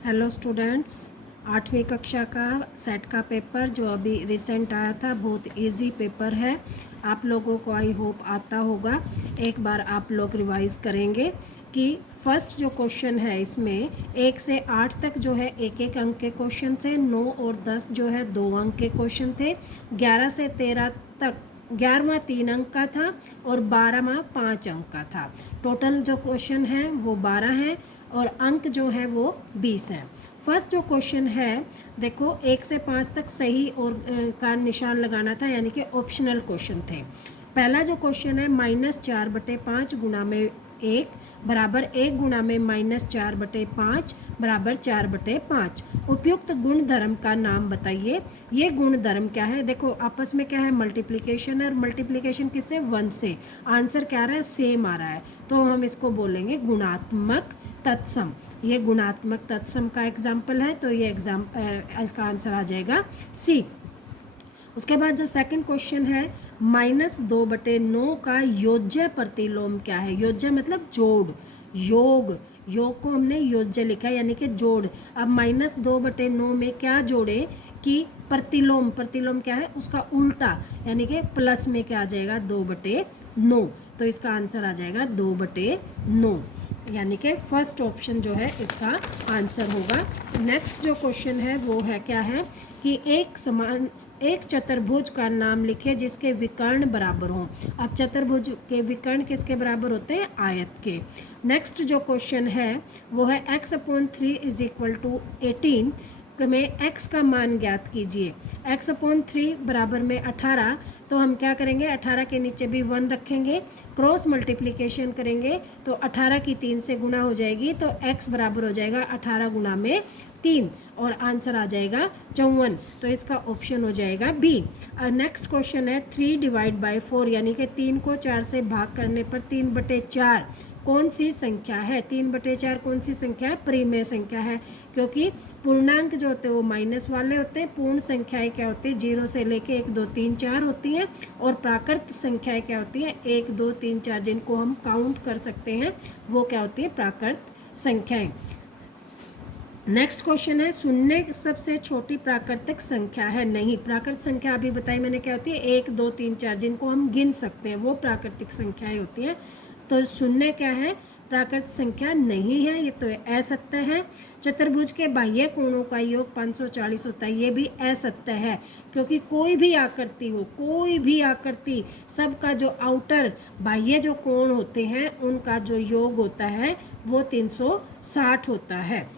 Hello students, 8वीं कक्षा का सेट का पेपर जो अभी रिसेंट आया था बहुत इजी पेपर है। आप लोगों को आई होप आता होगा। एक बार आप लोग रिवाइज करेंगे कि फर्स्ट जो क्वेश्चन है इसमें 1 से 8 तक जो है एक एक अंक के क्वेश्चन थे, 9 और 10 जो है 2 अंक के क्वेश्चन थे, 11 से 13 तक 11वां 3 अंक का था और 12वां 5 अंक का था। टोटल जो क्वेश्चन है वो 12 हैं और अंक जो है वो 20 हैं। फर्स्ट जो क्वेश्चन है देखो 1 से 5 तक सही और का निशान लगाना था, यानी कि ऑप्शनल क्वेश्चन थे। पहला जो क्वेश्चन है -4/5 गुना में 1 बराबर 1 गुना में -4/5 बराबर 4/5। उपयुक्त गुण धर्म का नाम बताइए। ये गुण धर्म क्या है? देखो आपस में क्या है, मल्टीप्लिकेशन है और मल्टीप्लिकेशन किससे? 1 से। आंसर क्या आ रहा है? सेम आ रहा है, तो हम इसको बोलेंगे गुणात्मक तत्सम। ये गुणात्मक तत्सम का एग्जाम्पल है, तो ये इसका आंसर आ जाएगा सी। उसके बाद जो सेकंड क्वेश्चन है -2/9 का योज्य प्रतिलोम क्या है? योज्य मतलब जोड़, योग को हमने योज्य लिखा है यानी कि जोड़। अब -2/9 में क्या जोड़े कि प्रतिलोम क्या है? उसका उल्टा, यानी कि प्लस में क्या आ जाएगा? 2/9। तो इसका आंसर आ जाएगा 2/9, यानी कि फर्स्ट ऑप्शन जो है इसका आंसर होगा। नेक्स्ट जो क्वेश्चन है वो है क्या है कि एक चतुर्भुज का नाम लिखे जिसके विकर्ण बराबर हों। अब चतुर्भुज के विकर्ण किसके बराबर होते हैं? आयत के। नेक्स्ट जो क्वेश्चन है वो है x/3 = 18 में x का मान ज्ञात कीजिए। x/3 बराबर में 18, तो हम क्या करेंगे? 18 के नीचे भी 1 रखेंगे, क्रॉस मल्टीप्लिकेशन करेंगे तो 18 की 3 से गुना हो जाएगी, तो x बराबर हो जाएगा 18 गुना में 3 और आंसर आ जाएगा 54। तो इसका ऑप्शन हो जाएगा बी। नेक्स्ट क्वेश्चन है 3/4 यानी कि 3 को 4 से भाग करने पर 3/4 कौन सी संख्या है? 3/4 कौन सी संख्या है? परिमेय संख्या है, क्योंकि पूर्णांक जो होते हैं वो माइनस वाले होते हैं। पूर्ण संख्याएं क्या होती है? 0 से लेके 1 2 3 4 होती हैं, और प्राकृत संख्याएं क्या होती हैं? 1 2 3 4, जिनको हम काउंट कर सकते हैं, वो क्या होती है? प्राकृत संख्याएं। नेक्स्ट क्वेश्चन है शून्य सबसे छोटी प्राकृतिक संख्या है? नहीं, प्राकृतिक संख्या अभी बताई मैंने क्या होती है? 1 2 3 4, जिनको हम गिन सकते हैं वो प्राकृतिक संख्याएं होती हैं। तो शून्य क्या है? प्राकृतिक संख्या नहीं है, ये तो असत्य है। चतुर्भुज के बाह्य कोणों का योग 540 होता है, ये भी असत्य है, क्योंकि कोई भी आकृति सबका जो आउटर बाह्य जो कोण होते हैं उनका जो योग होता है वो 360 होता है।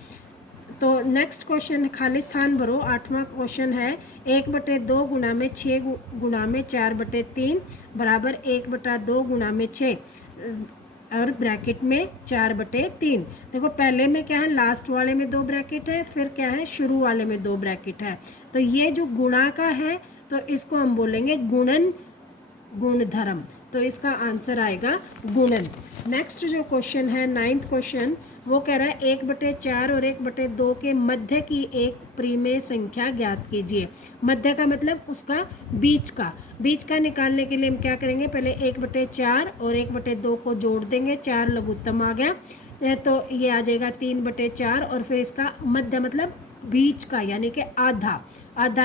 तो नेक्स्ट क्वेश्चन खाली स्थान भरो। 8वां क्वेश्चन है 1/2 गुना में 6 गुना में 4/3 बराबर 1/2 गुना में 6 और ब्रैकेट में 4/3। देखो पहले में क्या है? लास्ट वाले में 2 ब्रैकेट है, फिर क्या है? शुरू वाले में 2 ब्रैकेट है। तो ये जो गुणा का है तो इसको हम बोलेंगे गुणन गुणधर्म, तो इसका आंसर आएगा गुणन। नेक्स्ट जो क्वेश्चन है 9th क्वेश्चन, वो कह रहा है 1/4 और 1/2 के मध्य की एक परिमेय संख्या ज्ञात कीजिए। मध्य का मतलब उसका बीच का निकालने के लिए हम क्या करेंगे? पहले 1/4 और 1/2 को जोड़ देंगे, 4 लघुत्तम आ गया, तो ये आ जाएगा 3/4 और फिर इसका मध्य मतलब बीच का, यानी कि आधा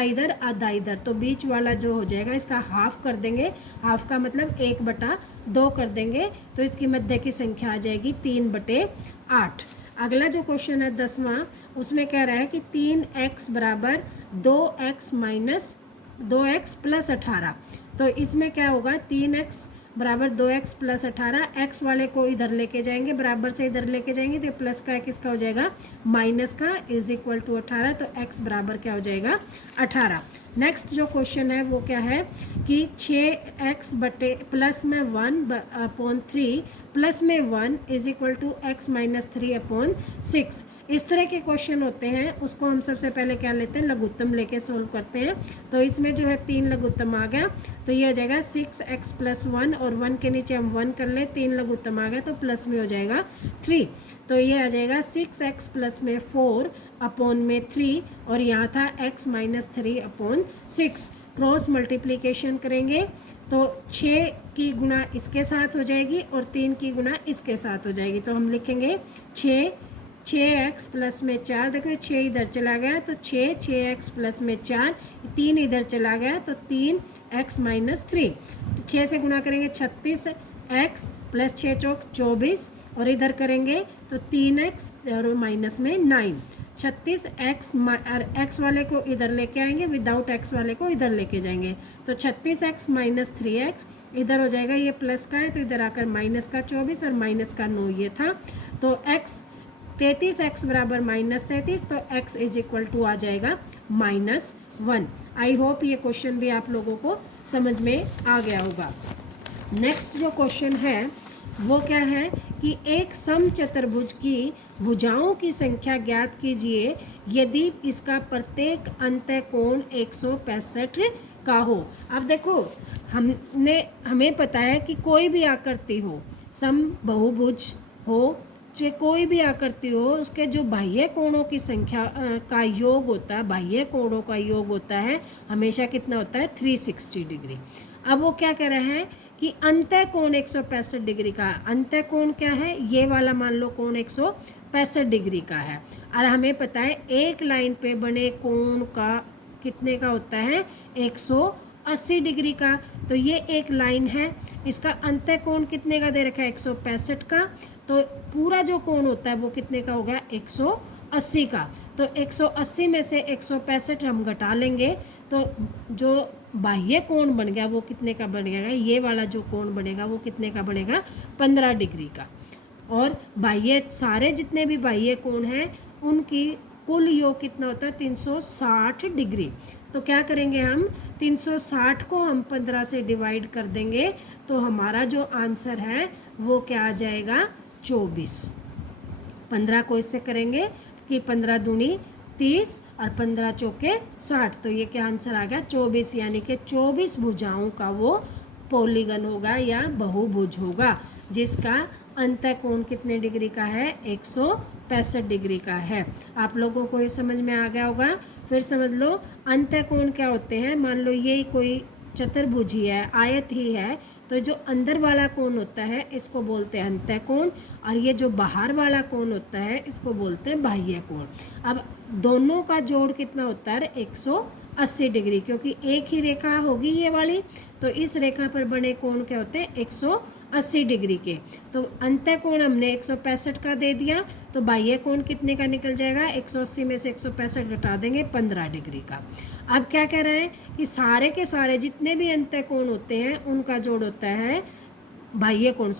इधर, तो बीच वाला जो हो जाएगा इसका हाफ कर देंगे। हाफ का मतलब 1/2 कर देंगे, तो इसकी मध्य की संख्या आ जाएगी 3/8। अगला जो क्वेश्चन है 10वां, उसमें कह रहा है कि 3x बराबर 2x प्लस 18। तो इसमें क्या होगा? 3x बराबर 2x प्लस 18, x वाले को इधर लेके जाएंगे, बराबर से इधर लेके जाएंगे, तो प्लस का किसका हो जाएगा? माइनस का = 18, तो x बराबर क्या हो जाएगा? 18। नेक्स्ट जो क्वेश्चन है वो क्या है कि 6x प्लस में 1/3 प्लस में 1 = x - 3/6। इस तरह के क्वेश्चन होते हैं, उसको हम सबसे पहले क्या लेते हैं? लघुत्तम लेके सोल्व करते हैं। तो इसमें जो है 3 लघुत्तम आ गया, तो ये हो जाएगा 6x + 1 और 1 के नीचे हम 1 कर ले, 3 लघुत्तम आ गया तो प्लस में हो जाएगा 3। तो ये आ जाएगा 6x प्लस में 4/3 और यहाँ था x - 3/6। क्रॉस मल्टीप्लिकेशन करेंगे तो 6 की गुना इसके साथ हो जाएगी और 3 की गुना इसके साथ हो जाएगी, तो हम लिखेंगे 6 6x प्लस में 4, देखो 6 इधर चला गया तो 6x प्लस में 4, 3 इधर चला गया तो 3x माइनस 3, तो 6 से गुना करेंगे 36x प्लस 6 चौक 24, और इधर करेंगे तो 3x और माइनस में 9, 36x x वाले को इधर लेके आएंगे, विदाउट x वाले को इधर लेके जाएंगे, तो 36x माइनस 3x इधर हो जाएगा, ये प्लस का है तो इधर आकर माइनस का 24 और माइनस का 9 ये था, तो x 33x बराबर माइनस 33, तो x इज इक्वल टू आ जाएगा -1। आई होप ये क्वेश्चन भी आप लोगों को समझ में आ गया होगा। नेक्स्ट जो क्वेश्चन है वो क्या है कि एक समचतुर्भुज की भुजाओं की संख्या ज्ञात कीजिए यदि इसका प्रत्येक अंतः कोण 165 का हो। अब देखो हमें पता है कि कोई भी आकृति हो, सम बहुभुज हो, चाहे कोई भी आकृति हो, उसके जो बाह्य कोणों की संख्या का योग होता है, बाह्य कोणों का योग होता है हमेशा कितना होता है 360 डिग्री। अब वो क्या कह रहे हैं कि अंतः कोण 165 डिग्री का, अंतः कोण क्या है, ये वाला मान लो कोण 165 डिग्री का है, और हमें पता है एक लाइन पे बने कोण का कितने का होता है 180 डिग्री का, तो ये एक लाइन है, इसका अंतः कोण कितने का दे रखा है 165 का, तो पूरा जो कोण होता है वो कितने का हो गया 180 का, तो 180 में से 165 हम घटा लेंगे तो जो बाह्य कोण बन गया वो कितने का बनेगा, ये वाला जो कोण बनेगा वो कितने का बनेगा 15 डिग्री का, और बाह्य सारे जितने भी बाह्य कोण हैं उनकी कुल योग कितना होता है 360 डिग्री। तो क्या करेंगे हम 360 को हम 15 से डिवाइड कर देंगे तो हमारा जो आंसर है वो क्या आ जाएगा 24। 15 को इससे करेंगे कि 15 दूनी 30 और 15 चौके 60, तो ये क्या आंसर आ गया 24, यानी कि 24 भुजाओं का वो पॉलीगन होगा या बहुभुज होगा जिसका अंतः कोण कितने डिग्री का है 165 डिग्री का है। आप लोगों को ये समझ में आ गया होगा। फिर समझ लो अंतः कोण क्या होते हैं, मान लो ये कोई चतुर्भुज ही है, आयत ही है, तो जो अंदर वाला कोण होता है इसको बोलते हैं अंतः कोण, और ये जो बाहर वाला कोण होता है इसको बोलते हैं बाह्य कोण। अब दोनों का जोड़ कितना होता है 180 डिग्री, क्योंकि एक ही रेखा होगी ये वाली, तो इस रेखा पर बने कोण क्या होते हैं 180 डिग्री के, तो अंतः कोण हमने 165 का दे दिया, तो बाह्य कोण कितने का निकल जाएगा 180 में से 165 घटा देंगे 15 डिग्री का। अब क्या कह रहे हैं कि सारे के सारे जितने भी अंतः कोण होते हैं उनका जोड़ होता है बाह्य कोण,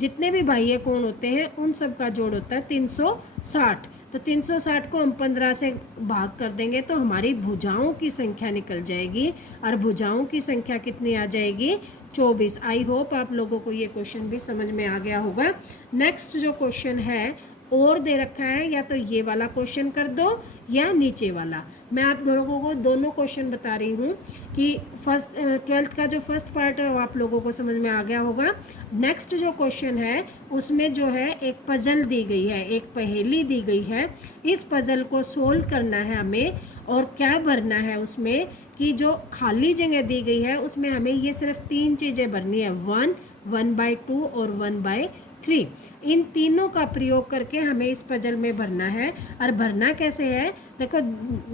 जितने भी बाह्य कोण होते हैं उन सब का जोड़ होता है 360, तो 360 को हम 15 से भाग कर देंगे तो हमारी भुजाओं की संख्या निकल जाएगी, और भुजाओं की संख्या कितनी आ जाएगी 24। आई होप आप लोगों को ये क्वेश्चन भी समझ में आ गया होगा। नेक्स्ट जो क्वेश्चन है और दे रखा है, या तो ये वाला क्वेश्चन कर दो या नीचे वाला। मैं आप लोगों को दोनों क्वेश्चन बता रही हूँ कि 12th का जो फर्स्ट पार्ट है वो आप लोगों को समझ में आ गया होगा। नेक्स्ट जो क्वेश्चन है उसमें जो है एक पजल दी गई है, एक पहेली दी गई है, इस पजल को सोल्व करना है हमें, और क्या भरना है उसमें कि जो खाली जगह दी गई है उसमें हमें ये सिर्फ 3 चीज़ें भरनी है, 1, 1/2 और 1/3। इन तीनों का प्रयोग करके हमें इस पजल में भरना है। और भरना कैसे है, देखो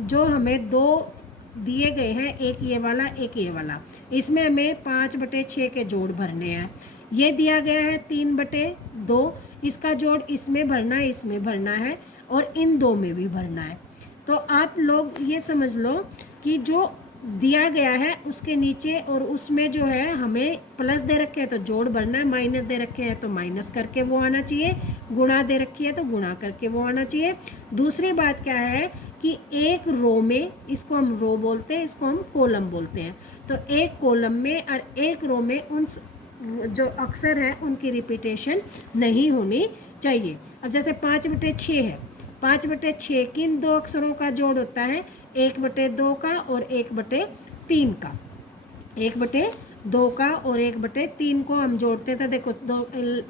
जो हमें 2 दिए गए हैं, एक ये वाला एक ये वाला, इसमें हमें 5/6 के जोड़ भरने हैं। ये दिया गया है 3/2, इसका जोड़ इसमें भरना है, इसमें भरना है, और इन 2 में भी भरना है। तो आप लोग ये समझ लो कि जो दिया गया है उसके नीचे और उसमें जो है हमें प्लस दे रखे हैं तो जोड़ भरना है, माइनस दे रखे हैं तो माइनस करके वो आना चाहिए, गुणा दे रखी है तो गुणा करके वो आना चाहिए। दूसरी बात क्या है कि एक रो में, इसको हम रो बोलते हैं, इसको हम कॉलम बोलते हैं, तो एक कॉलम में और एक रो में उन जो अक्षर हैं उनकी रिपीटेशन नहीं होनी चाहिए। अब जैसे 5/6 है, 5/6 किन 2 अक्षरों का जोड़ होता है 1/2 का और 1/3 का, 1/2 का और 1/3 को हम जोड़ते थे। देखो 2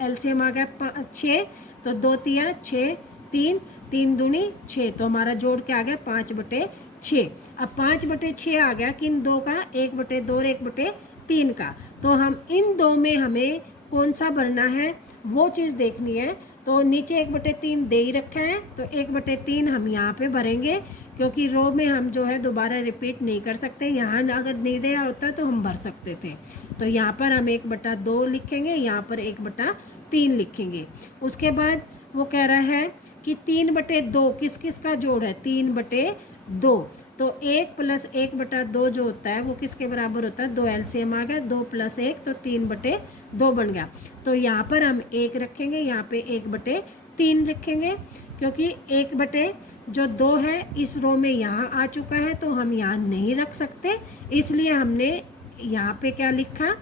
LCM आ गया 6, तो 2 तिया 6, 3, 3 दूनी 6, तो हमारा जोड़ क्या आ गया 5/6। अब 5/6 आ गया किन 2 का 1/2 और 1/3 का, तो हम इन 2 में हमें कौन सा भरना है वो चीज़ देखनी है। तो नीचे 1/3 दे ही रखा है, तो 1/3 हम यहाँ पे भरेंगे, क्योंकि रो में हम जो है दोबारा रिपीट नहीं कर सकते। यहाँ अगर नहीं दिया होता तो हम भर सकते थे। तो यहाँ पर हम 1/2 लिखेंगे, यहाँ पर 1/3 लिखेंगे। उसके बाद वो कह रहा है कि 3/2 किस किस का जोड़ है, 3/2। तो 1 + 1/2 जो होता है वो किसके बराबर होता है, 2 एलसीएम आ गया, 2 + 1 तो 3/2 बन गया। तो यहाँ पर हम 1 रखेंगे, यहाँ पे 1/3 रखेंगे, क्योंकि 1/2 है इस रो में यहाँ आ चुका है, तो हम यहाँ नहीं रख सकते, इसलिए हमने यहाँ पे क्या लिखा,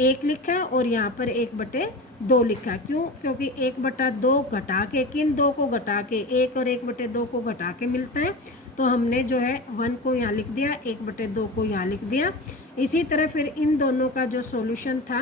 1 लिखा और यहाँ पर 1/2 लिखा। क्यों, क्योंकि 1/2 घटा के, किन 2 को घटा के, 1 और 1/2 को घटा के मिलता है, तो हमने जो है 1 को यहाँ लिख दिया, 1/2 को यहाँ लिख दिया। इसी तरह फिर इन दोनों का जो सॉल्यूशन था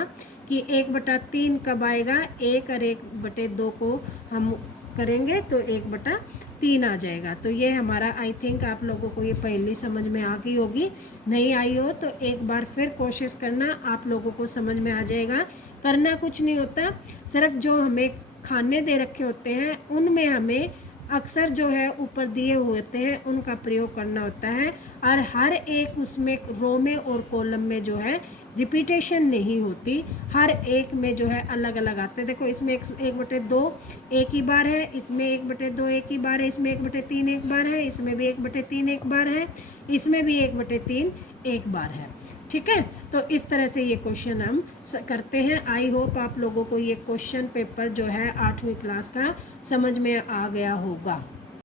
कि 1/3 कब आएगा, 1 और 1/2 को हम करेंगे तो 1/3 आ जाएगा। तो ये हमारा, आई थिंक आप लोगों को ये पहली समझ में आ गई होगी, नहीं आई हो तो एक बार फिर कोशिश करना, आप लोगों को समझ में आ जाएगा। करना कुछ नहीं होता, सिर्फ जो हमें खाने दे रखे होते हैं उनमें हमें अक्सर जो है ऊपर दिए हुए होते हैं उनका प्रयोग करना होता है, और हर एक उसमें रो में और कॉलम में जो है रिपीटेशन नहीं होती, हर एक में जो है अलग अलग आते हैं। देखो इसमें 1/2 एक ही बार है, इसमें 1/2 एक ही बार है, इसमें 1/3 एक बार है, इसमें भी 1/3 एक बार है, इसमें भी 1/3 एक बार है। ठीक है, तो इस तरह से ये क्वेश्चन हम करते हैं। आई होप आप लोगों को ये क्वेश्चन पेपर जो है 8वीं क्लास का समझ में आ गया होगा।